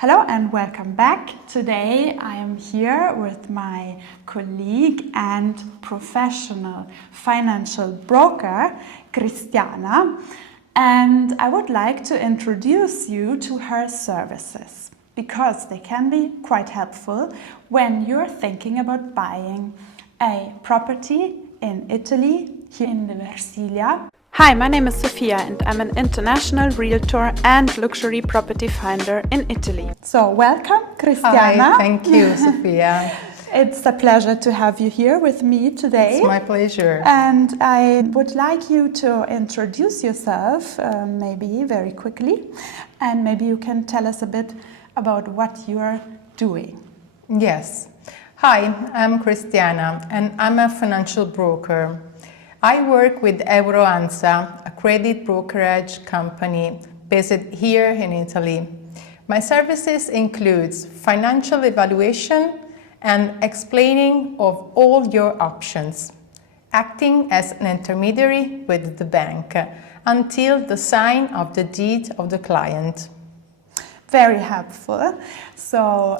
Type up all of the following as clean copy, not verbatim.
Hello and welcome back. Today I am here with my colleague and professional financial broker, Cristiana, and I would like to introduce you to her services because they can be quite helpful when you're thinking about buying a property in Italy, here in Versilia. Hi, my name is Sophia and I'm an international realtor and luxury property finder in Italy. So welcome, Cristiana. Hi, thank you, Sophia. It's a pleasure to have you here with me today. It's my pleasure. And I would like you to introduce yourself, maybe very quickly, and maybe you can tell us a bit about what you're doing. Yes. Hi, I'm Cristiana and I'm a financial broker. I work with Euroansa, a credit brokerage company based here in Italy. My services includes financial evaluation and explaining of all your options, acting as an intermediary with the bank until the sign of the deed of the client. Very helpful. So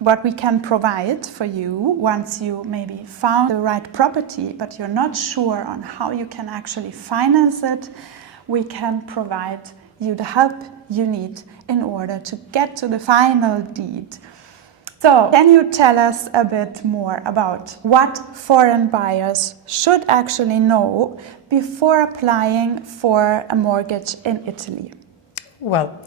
what we can provide for you once you maybe found the right property but you're not sure on how you can actually finance it, we can provide you the help you need in order to get to the final deed. So can you tell us a bit more about what foreign buyers should actually know before applying for a mortgage in Italy? Well,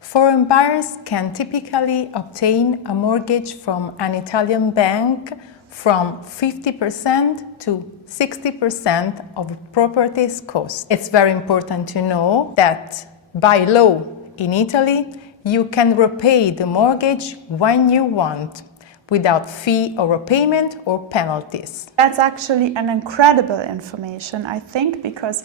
foreign buyers can typically obtain a mortgage from an Italian bank from 50% to 60% of property's cost. It's very important to know that by law in Italy, you can repay the mortgage when you want, without fee or repayment or penalties. That's actually an incredible information, I think, because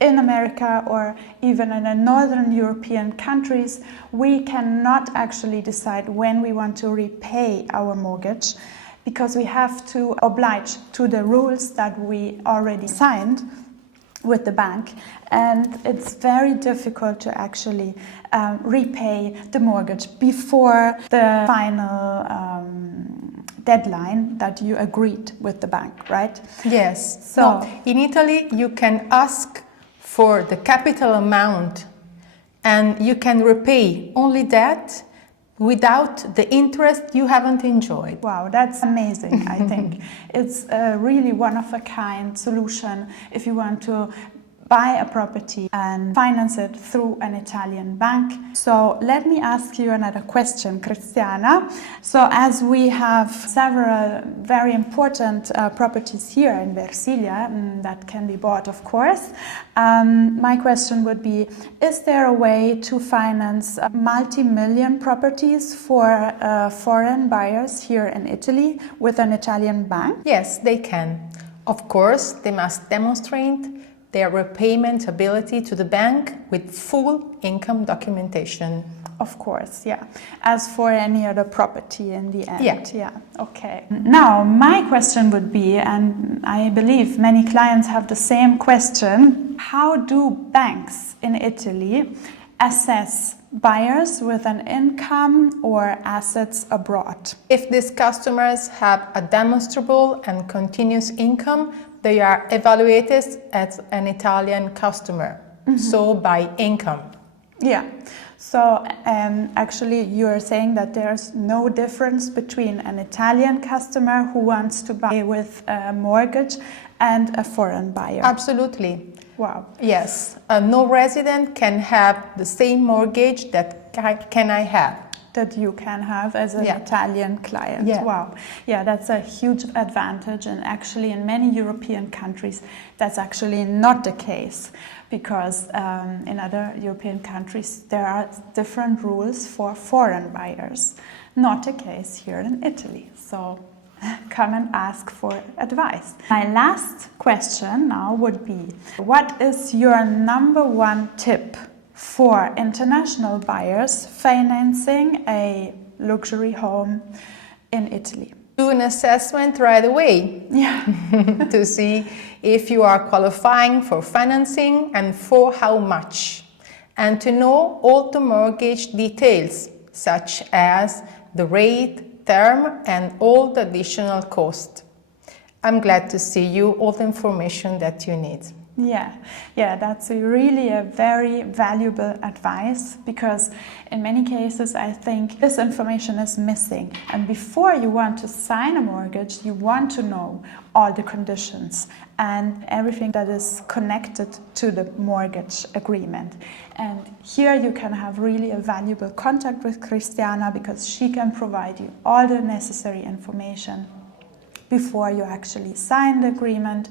in America or even in the northern European countries, we cannot actually decide when we want to repay our mortgage because we have to oblige to the rules that we already signed with the bank, and it's very difficult to actually repay the mortgage before the final deadline that you agreed with the bank, right? Yes. So in Italy, you can ask for the capital amount and you can repay only that without the interest you haven't enjoyed. Wow, that's amazing, I think. It's a really one-of-a-kind solution if you want to buy a property and finance it through an Italian bank. So let me ask you another question, Cristiana. So as we have several very important properties here in Versilia that can be bought, of course, my question would be, is there a way to finance multi-million properties for foreign buyers here in Italy with an Italian bank? Yes, they can. Of course, they must demonstrate their repayment ability to the bank with full income documentation. Of course, yeah. As for any other property in the end. Yeah. Okay. Now, my question would be, and I believe many clients have the same question, how do banks in Italy assess buyers with an income or assets abroad? If these customers have a demonstrable and continuous income, they are evaluated as an Italian customer, so by income. Yeah. So actually you're saying that there's no difference between an Italian customer who wants to buy with a mortgage and a foreign buyer? Absolutely. Wow. Yes. No resident can have the same mortgage that can I have. That you can have as an Italian client. Yeah. Wow. Yeah, that's a huge advantage, and actually in many European countries that's actually not the case because in other European countries there are different rules for foreign buyers. Not the case here in Italy. So come and ask for advice. My last question now would be, what is your number one tip for international buyers financing a luxury home in Italy? Do an assessment right away to see if you are qualifying for financing and for how much, and to know all the mortgage details such as the rate, term, and all the additional cost. I'm glad to see you all the information that you need. Yeah, that's really a very valuable advice, because in many cases I think this information is missing, and before you want to sign a mortgage you want to know all the conditions and everything that is connected to the mortgage agreement. And here you can have really a valuable contact with Cristiana, because she can provide you all the necessary information before you actually sign the agreement,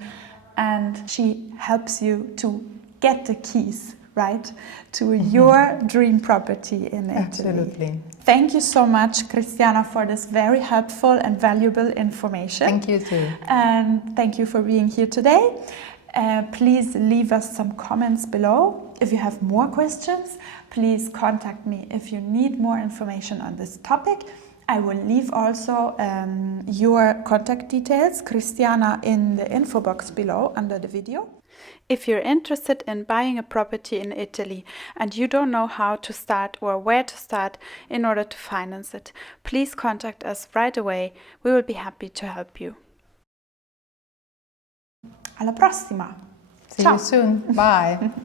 and she helps you to get the keys, right, to your dream property in Italy. Absolutely. Thank you so much, Cristiana, for this very helpful and valuable information. Thank you too. And thank you for being here today. Please leave us some comments below. If you have more questions, please contact me if you need more information on this topic. I will leave also your contact details, Cristiana, in the info box below under the video. If you're interested in buying a property in Italy and you don't know how to start or where to start in order to finance it, please contact us right away. We will be happy to help you. Alla prossima! See you soon. Bye.